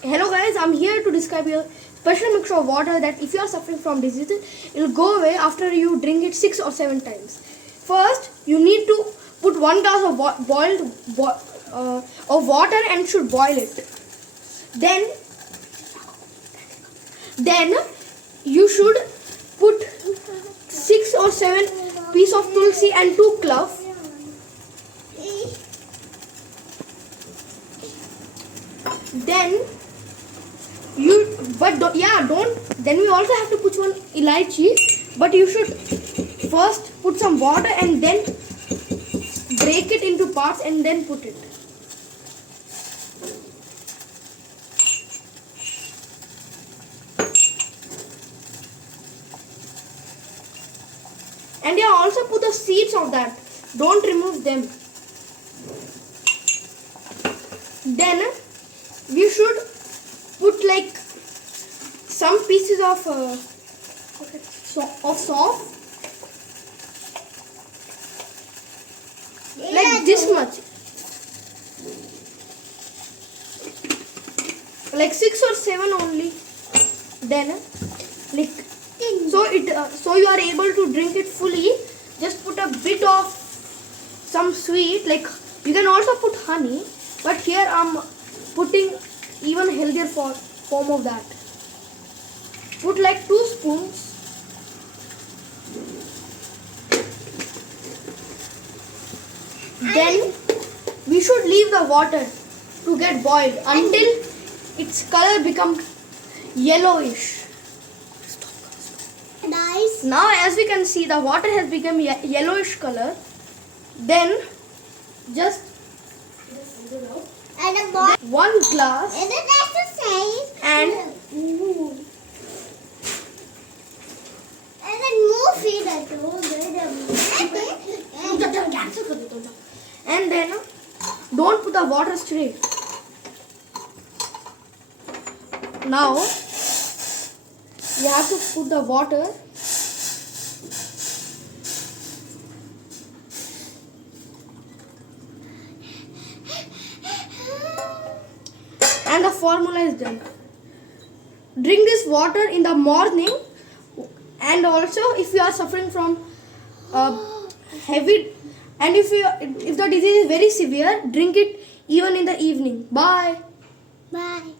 Hello guys, I'm here to describe a special mixture of water that if you are suffering from diseases, it will go away after you drink it 6 or 7 times. First, you need to put 1 glass of of water and should boil it. Then you should put 6 or 7 pieces of Tulsi and 2 cloves. Then then we also have to put one elaichi, but you should first put some water and then break it into parts and then put it. And you also put the seeds of that, don't remove them. Then we should put like some pieces of soft, like this much, like 6 or 7 only. Then like so you are able to drink it fully. Just put a bit of some sweet, like you can also put honey, but here I'm putting even healthier form of that. Put like 2 spoons. Then we should leave the water to get boiled until its color becomes yellowish. Nice. Now as we can see, the water has become yellowish color. Then just And a 1 glass and an exercise. and And then move it. and then don't put the water straight. Now you have to put the water and the formula is done. Drink this water in the morning, and also if you are suffering from heavy, and if the disease is very severe, drink it even in the evening. Bye. Bye.